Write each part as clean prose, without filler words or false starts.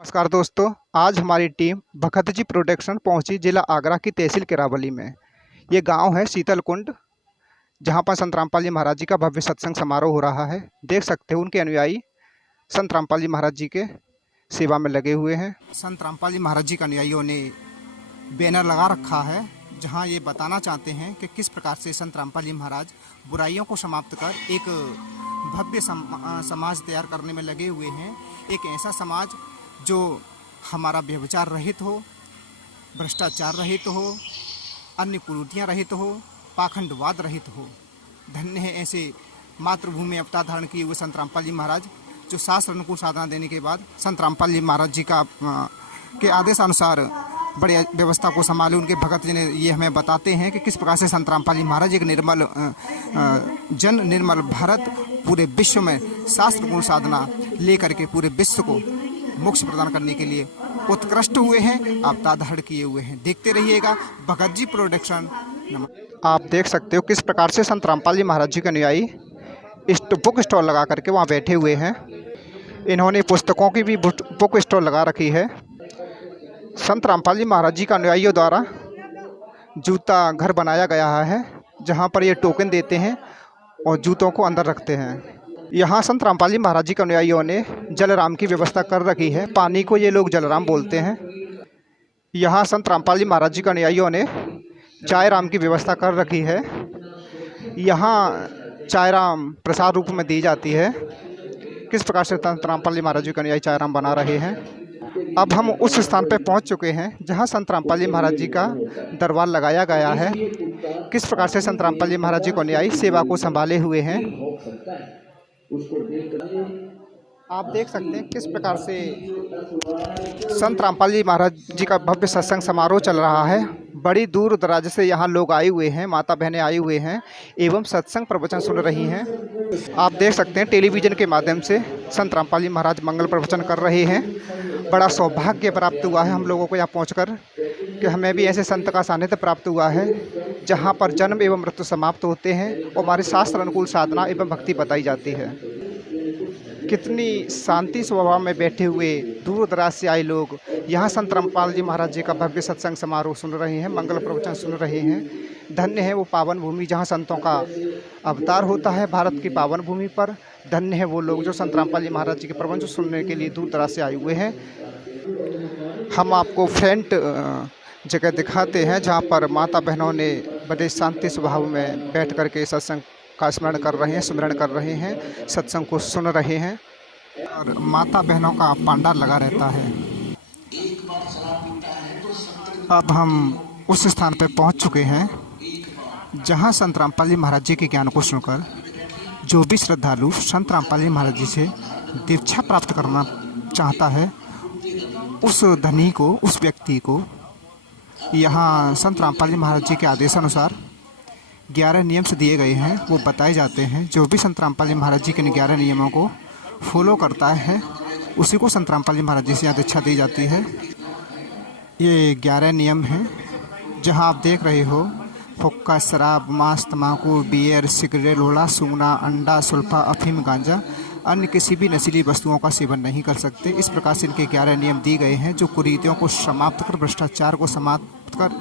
नमस्कार दोस्तों। आज हमारी टीम भगत जी प्रोडक्शन पहुंची जिला आगरा की तहसील केरावली में। ये गांव है शीतलकुंड, जहां पर संत रामपाल जी महाराज जी का भव्य सत्संग समारोह हो रहा है। देख सकते हो उनके अनुयायी संत रामपाल जी महाराज जी के सेवा में लगे हुए हैं। संत रामपाल जी महाराज जी के अनुयायियों ने बैनर लगा रखा है, जहां ये बताना चाहते हैं कि किस प्रकार से संत रामपाल जी महाराज बुराइयों को समाप्त कर एक भव्य समाज तैयार करने में लगे हुए हैं। एक ऐसा समाज जो हमारा व्यभिचार रहित हो, भ्रष्टाचार रहित हो, अन्य कुरीतियाँ रहित हो, पाखंडवाद रहित हो। धन्य है ऐसे मातृभूमि में अवतार धारण किए हुए संत रामपाल जी महाराज, जो शास्त्र अनुकूल साधना देने के बाद संत रामपाल जी महाराज जी का के आदेशानुसार बड़ी व्यवस्था को संभाले। उनके भगत जी ने ये हमें बताते हैं कि किस प्रकार से संत रामपाल जी महाराज एक निर्मल निर्मल भारत पूरे विश्व में शास्त्र अनुकूल साधना लेकर के पूरे विश्व को मोक्ष प्रदान करने के लिए उत्कृष्ट हुए हैं, अवतार धारण किए हुए हैं। देखते रहिएगा भगत जी प्रोडक्शन। आप देख सकते हो किस प्रकार से संत रामपाल जी महाराज जी के अनुयायी बुक स्टॉल लगा करके वहाँ बैठे हुए हैं। इन्होंने पुस्तकों की भी बुक स्टॉल लगा रखी है। संत रामपाल जी महाराज जी के अनुयायियों द्वारा जूता घर बनाया गया है, जहाँ पर ये टोकन देते हैं और जूतों को अंदर रखते हैं। यहाँ संत रामपाल जी महाराज जी के अनुयायियों ने जलराम की व्यवस्था कर रखी है। पानी को ये लोग जलराम बोलते हैं। यहाँ संत रामपाल जी महाराज जी के अनुयायियों ने चाय राम की व्यवस्था कर रखी है। यहाँ चाय राम प्रसाद रूप में दी जाती है। किस प्रकार से संत रामपाल जी महाराज जी के अनुयायी चाय राम बना रहे हैं। अब हम उस स्थान पर पहुँच चुके हैं जहाँ संत रामपाल जी महाराज जी का दरबार लगाया गया है। किस प्रकार से संत रामपाल जी महाराज जी के अनुयायी सेवा को संभाले हुए हैं, आप देख सकते हैं किस प्रकार से संत रामपाल जी महाराज जी का भव्य सत्संग समारोह चल रहा है। बड़ी दूर दराज से यहाँ लोग आए हुए हैं, माता बहनें आई हुए हैं एवं सत्संग प्रवचन सुन रही हैं। आप देख सकते हैं टेलीविज़न के माध्यम से संत रामपाल जी महाराज मंगल प्रवचन कर रहे हैं। बड़ा सौभाग्य प्राप्त हुआ है हम लोगों को यहाँ पहुँचकर कि हमें भी ऐसे संत का सानिध्य प्राप्त हुआ है, जहाँ पर जन्म एवं मृत्यु समाप्त होते हैं और हमारे शास्त्र अनुकूल साधना एवं भक्ति बताई जाती है। कितनी शांति स्वभाव में बैठे हुए दूर दराज से आए लोग यहाँ संत रामपाल जी महाराज जी का भव्य सत्संग समारोह सुन रहे हैं, मंगल प्रवचन सुन रहे हैं। धन्य है वो पावन भूमि जहाँ संतों का अवतार होता है भारत की पावन भूमि पर। धन्य है वो लोग जो संत रामपाल जी महाराज जी के प्रवचन सुनने के लिए दूर दराज से आए हुए हैं। हम आपको फ्रंट जगह दिखाते हैं जहाँ पर माता बहनों ने बड़े शांति स्वभाव में बैठ कर के सत्संग का स्मरण कर रहे हैं, सुमिरन कर रहे हैं, सत्संग को सुन रहे हैं और माता बहनों का पांडार लगा रहता है। अब हम उस स्थान पर पहुंच चुके हैं जहां संत रामपाल जी महाराज जी के ज्ञान को सुनकर जो भी श्रद्धालु संत रामपाल जी महाराज जी से दीक्षा प्राप्त करना चाहता है, उस धनी को, उस व्यक्ति को यहाँ संत रामपाल जी महाराज जी के आदेशानुसार 11 नियम से दिए गए हैं, वो बताए जाते हैं। जो भी संत रामपाल जी महाराज जी के 11 नियमों को फॉलो करता है, उसी को संत रामपाल जी महाराज जी से यहाँ दीक्षा दी जाती है। ये 11 नियम हैं जहाँ आप देख रहे हो, हुक्का, शराब, मांस, तम्बाकू, बियर, सिगरेट, लोढ़ा, सूंघना, अंडा, सुल्फा, अफीम, गांजा, अन्य किसी भी नशीली वस्तुओं का सेवन नहीं कर सकते। इस प्रकार से इनके 11 नियम दिए गए हैं जो कुरीतियों को समाप्त कर, भ्रष्टाचार को समाप्त कर,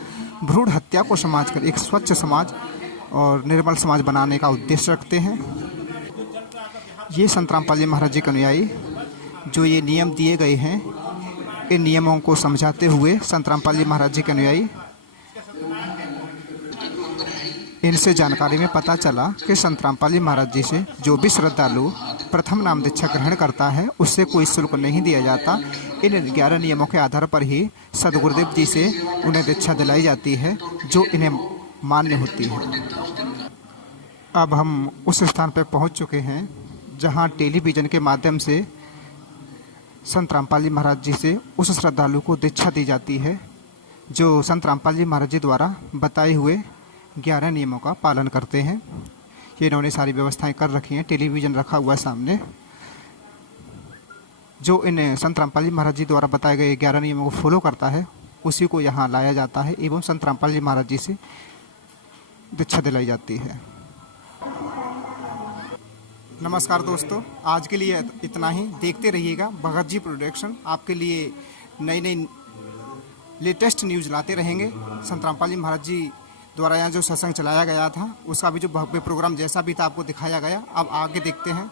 भ्रूण हत्या को समाप्त कर एक स्वच्छ समाज और निर्मल समाज बनाने का उद्देश्य रखते हैं। ये संत रामपाल जी महाराज जी के अनुयायी जो ये नियम दिए गए हैं, इन नियमों को समझाते हुए संत रामपाल जी महाराज जी के अनुयायी, इनसे जानकारी में पता चला कि संत रामपाल जी महाराज जी से जो भी श्रद्धालु प्रथम नाम दीक्षा ग्रहण करता है, उससे कोई शुल्क नहीं दिया जाता। इन 11 नियमों के आधार पर ही सदगुरुदेव जी से उन्हें दीक्षा दिलाई जाती है जो इन्हें मान्य होती है। अब हम उस स्थान पर पहुंच चुके हैं जहां टेलीविज़न के माध्यम से संत रामपाल जी महाराज जी से उस श्रद्धालु को दीक्षा दी जाती है जो संत रामपाल जी महाराज जी द्वारा बताए हुए 11 नियमों का पालन करते हैं। ये इन्होंने सारी व्यवस्थाएं कर रखी हैं। टेलीविज़न रखा हुआ है सामने, जो इन संत रामपाल जी महाराज जी द्वारा बताए गए 11 नियमों को फॉलो करता है, उसी को यहाँ लाया जाता है एवं संत रामपाल जी महाराज जी से दीक्षा दिलाई जाती है। नमस्कार दोस्तों, आज के लिए इतना ही। देखते रहिएगा भगत जी प्रोडक्शन, आपके लिए नई नई लेटेस्ट न्यूज़ लाते रहेंगे। संत रामपाल जी महाराज जी द्वारा यहाँ जो सत्संग चलाया गया था, उसका भी जो भव्य प्रोग्राम जैसा भी था आपको दिखाया गया। अब आगे देखते हैं।